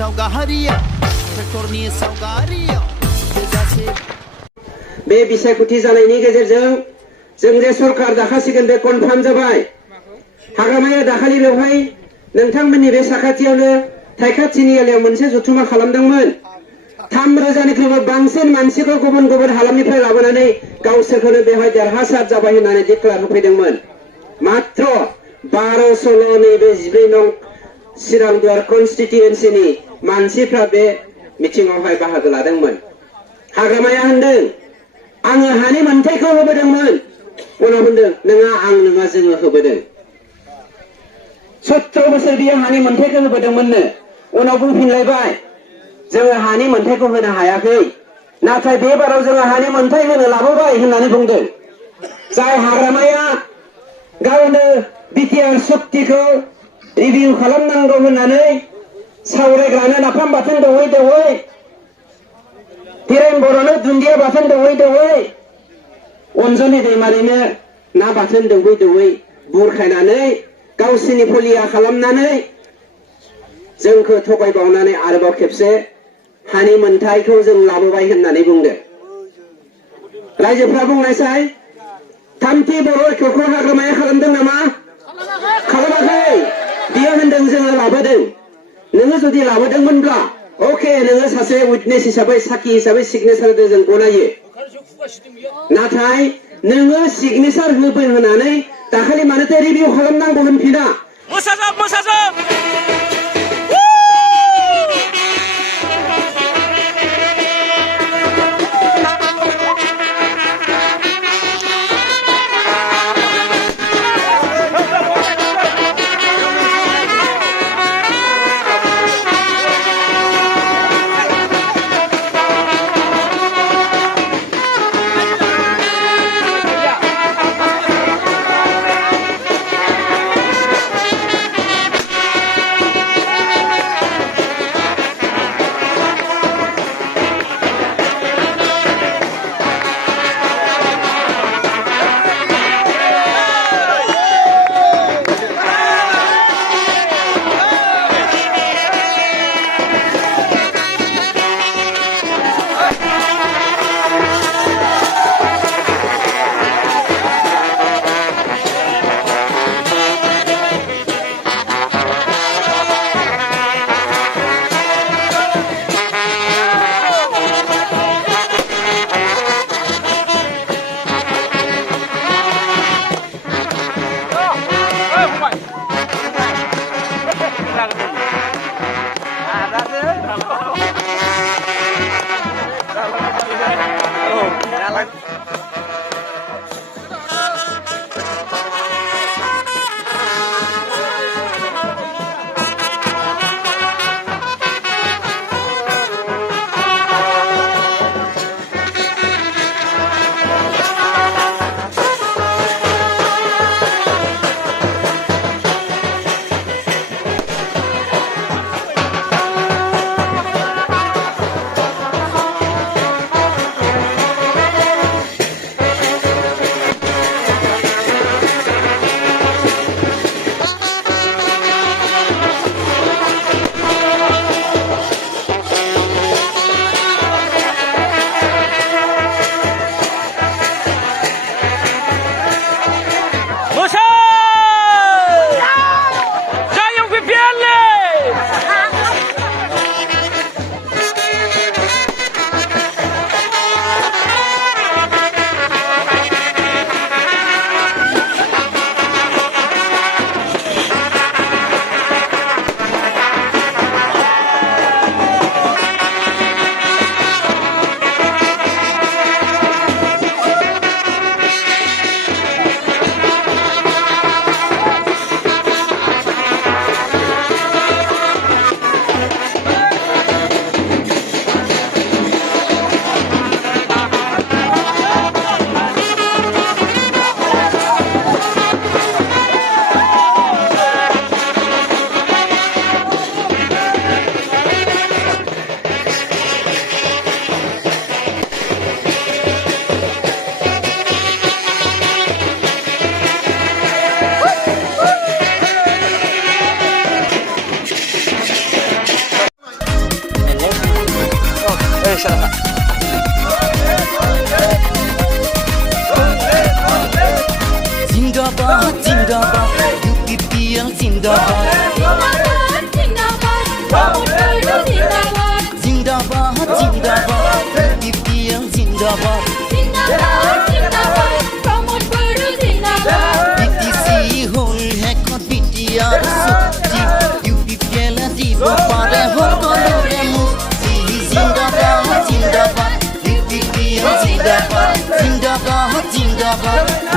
सावगारियाव ट्रेक्टरनि सावगारियाव थोजासे बे बिसायख'थि जानायनि गेजेरजों जों जे सरकार दाखासिगोन बे कनफार्म जाबाय। हाग्रामाया दाखालि बेवहाय नोंथांमोननि बे साखाथियावनो थाइखा तिनिआलियाव मोनसे जथुमा खालामदोंमोन। 3,000निख्रुइबो बांसिन मानसिखौ गुबुन गुबुन हालामनिफ्राय लाबोनानै गावसोरखौनो बेवहाय देरहासार जाबाय होननानै डिक्लेयार होफैदोंमोन। मात्र 1200ल' नैबे 14 नं चिरांदुवार कनस्टिट्युएन्सिनि मानसिफ्रा बे मिटिंआवहाय बाहागो लादोंमोन। हाग्रामाया होनदों आङो हानि मोनथायखौ होबोदोंमोन। उनाव होनदों नङा आं नङा जोङो होबोदों। 17 बोसोर बियो हानि मोनथायखौ होबोदोंमोननो। उनाव बुंफिनलायबाय जोङो हानि मोनथायखौ होनो हायाखै, नाथाय बे बाराव जोङो हानि मोनथाय होनो लाबोबाय होननानै बुंदों। जाय हाग्रामाया गावनो बिटिआर सक्तिखौ रिभिउ खालामनांगौ होननानै सावरायग्रानो नाफाम बाथोन दौयै दौयै, तिरेन बर'नो दुन्दिया बाथोन दौयै दौयै, अनजलि दैमारिनो ना बाथोन दौयै दौयै बुरखायनानै गावसिनि फलिया खालामनानै जोंखौ थगायबावनानै आरोबाव खेबसे हानि मोनथायखौ जों लाबोबाय होननानै बुंदों। रायजोफ्रा बुंनायसाय थामथि बर' ঐक्यखौ हाग्रामाया खालामदों नामा? खालामाखै। बियो होनदों जोङो लाबोदों। नोङो जुदि लाबोदोंमोनब्ला अके, नोङो सासे उइटनेस हिसाबै साखि हिसाबै सिगनेचार होदों, जों गनायो। नाथाय नोङो सिगनेचार होनानै दाखालि मानोथो रिभिउ खालामनांगौ होनफिना? जिंदाबाद जिंदाबाद जिंदाबाद BPL जिंदाबाद BTC হ'ল হেকত BTR শক্তি UPPL দিব পাৰে সকলোৰে মুক্তি জিন্দাবাদ জিন্দাবাদ UPPL জিন্দাবাদ জিন্দাবাদ জিন্দাবাদ